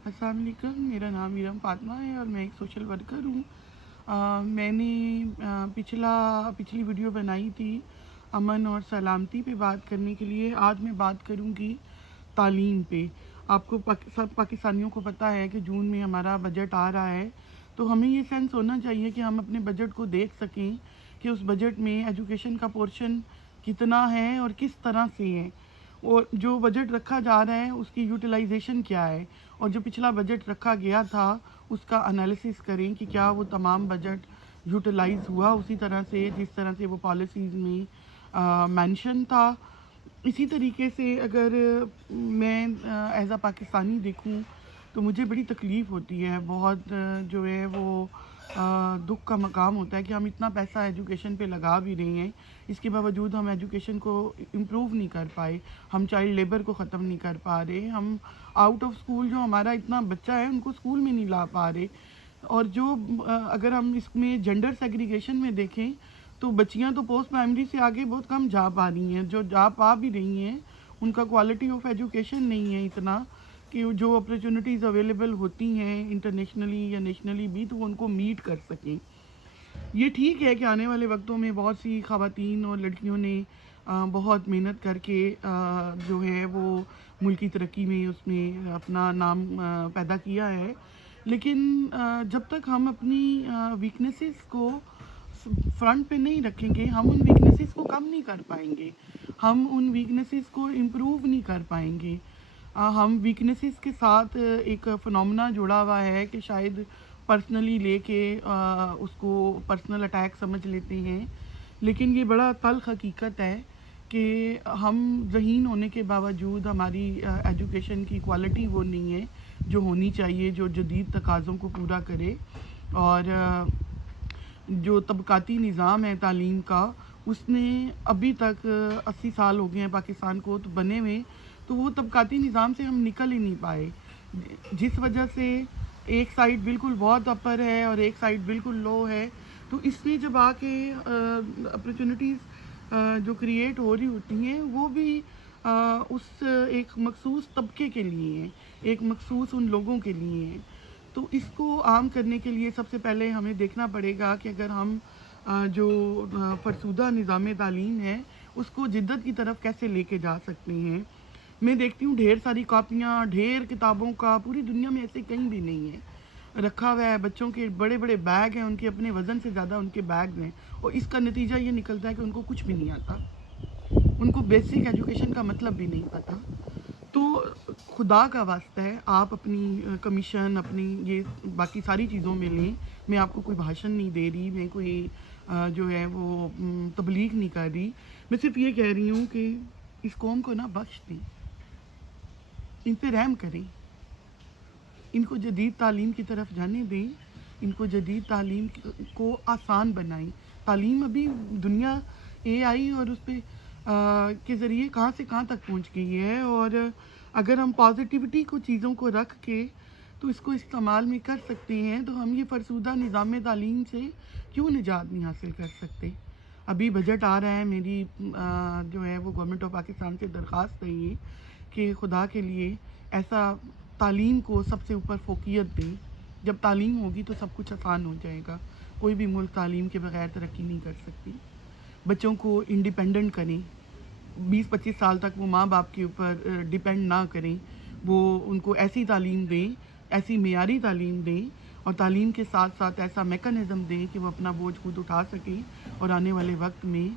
अस्सलाम वालेकुम, मेरा नाम मीरम फातिमा है और मैं एक सोशल वर्कर हूँ। मैंने पिछली वीडियो बनाई थी अमन और सलामती पे बात करने के लिए। आज मैं बात करूँगी तालीम पे। आपको सब पाकिस्तानियों को पता है कि जून में हमारा बजट आ रहा है, तो हमें ये सेंस होना चाहिए कि हम अपने बजट को देख सकें कि उस बजट में एजुकेशन का पोर्शन कितना है और किस तरह से है, और जो बजट रखा जा रहा है उसकी यूटिलाइजेशन क्या है, और जो पिछला बजट रखा गया था उसका एनालिसिस करें कि क्या वो तमाम बजट यूटिलाइज हुआ उसी तरह से जिस तरह से वो पॉलिसीज़ में मेंशन था। इसी तरीके से अगर मैं एज़ अ पाकिस्तानी देखूं तो मुझे बड़ी तकलीफ़ होती है, बहुत जो है वो दुख का मकाम होता है कि हम इतना पैसा एजुकेशन पे लगा भी रहे हैं, इसके बावजूद हम एजुकेशन को इम्प्रूव नहीं कर पाए, हम चाइल्ड लेबर को ख़त्म नहीं कर पा रहे, हम आउट ऑफ स्कूल जो हमारा इतना बच्चा है उनको स्कूल में नहीं ला पा रहे। और जो अगर हम इसमें जेंडर सेग्रीगेशन में देखें तो बच्चियां तो पोस्ट प्राइमरी से आगे बहुत कम जा पा रही हैं, जो जा पा भी रही हैं उनका क्वालिटी ऑफ एजुकेशन नहीं है इतना कि जो अपॉर्चुनिटीज़ अवेलेबल होती हैं इंटरनेशनली या नेशनली भी, तो वो उनको मीट कर सकें। ये ठीक है कि आने वाले वक्तों में बहुत सी ख़वातीन और लड़कियों ने बहुत मेहनत करके जो है वो मुल्क की तरक्की में उसमें अपना नाम पैदा किया है, लेकिन जब तक हम अपनी वीकनेसेस को फ्रंट पे नहीं रखेंगे हम उन वीकनेसेस को कम नहीं कर पाएंगे, हम उन वीकनेसेस को इम्प्रूव नहीं कर पाएंगे। हम वीकनेसेस के साथ एक फिनोमेना जुड़ा हुआ है कि शायद पर्सनली लेके उसको पर्सनल अटैक समझ लेते हैं, लेकिन ये बड़ा तल्ख़ हकीकत है कि हम ज़हीन होने के बावजूद हमारी एजुकेशन की क्वालिटी वो नहीं है जो होनी चाहिए, जो जदीद तकाज़ों को पूरा करे। और जो तबक़ाती निज़ाम है तालीम का, उसने अभी तक 80 साल हो गए हैं पाकिस्तान को तो बने हुए, तो वो तबक़ाती निज़ाम से हम निकल ही नहीं पाए, जिस वजह से एक साइड बिल्कुल बहुत अपर है और एक साइड बिल्कुल लो है। तो इसलिए जब आके अपॉर्चुनिटीज़ जो क्रिएट हो रही होती हैं वो भी उस एक मखसूस तबके के लिए हैं, एक मखसूस उन लोगों के लिए हैं। तो इसको आम करने के लिए सबसे पहले हमें देखना पड़ेगा कि अगर हम जो फरसुदा निज़ाम तालीम है उसको जिद्दत की तरफ कैसे लेके जा सकते हैं। मैं देखती हूँ ढेर सारी कापियाँ, ढेर किताबों का पूरी दुनिया में ऐसे कहीं भी नहीं है रखा हुआ है। बच्चों के बड़े बड़े बैग हैं, उनके अपने वज़न से ज़्यादा उनके बैग हैं, और इसका नतीजा ये निकलता है कि उनको कुछ भी नहीं आता, उनको बेसिक एजुकेशन का मतलब भी नहीं पता। तो खुदा का वास्ता है आप अपनी कमीशन अपनी ये बाकी सारी चीज़ों में लें। मैं आपको कोई भाषण नहीं दे रही, मैं कोई जो है वो तबलीग नहीं कर रही, मैं सिर्फ ये कह रही हूँ कि इस कौम को ना बख्श दें, इन पे रहम करें, इनको जदीद तालीम की तरफ जाने दें, इनको जदीद तालीम को आसान बनाएं। तालीम अभी दुनिया AI और उस पर के ज़रिए कहाँ से कहाँ तक पहुँच गई है, और अगर हम पॉजिटिविटी को चीज़ों को रख के तो इसको इस्तेमाल में कर सकते हैं, तो हम ये फरसुदा निज़ाम तालीम से क्यों निजात नहीं हासिल कर सकते। अभी बजट आ रहा है, मेरी जो है वो गवर्नमेंट ऑफ पाकिस्तान से दरख्वास्त है ये कि खुदा के लिए ऐसा तालीम को सबसे ऊपर फोकियत दें। जब तालीम होगी तो सब कुछ आसान हो जाएगा। कोई भी मुल्क तालीम के बगैर तरक्की नहीं कर सकती। बच्चों को इंडिपेंडेंट करें, 20-25 साल तक वो माँ बाप के ऊपर डिपेंड ना करें, वो उनको ऐसी तालीम दें, ऐसी मेयारी तालीम दें, और तालीम के साथ साथ ऐसा मेकनिज़म दें कि वो अपना बोझ खुद उठा सकें और आने वाले वक्त में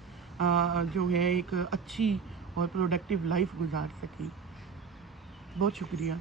जो है एक अच्छी और प्रोडक्टिव लाइफ गुजार सकें। बहुत शुक्रिया।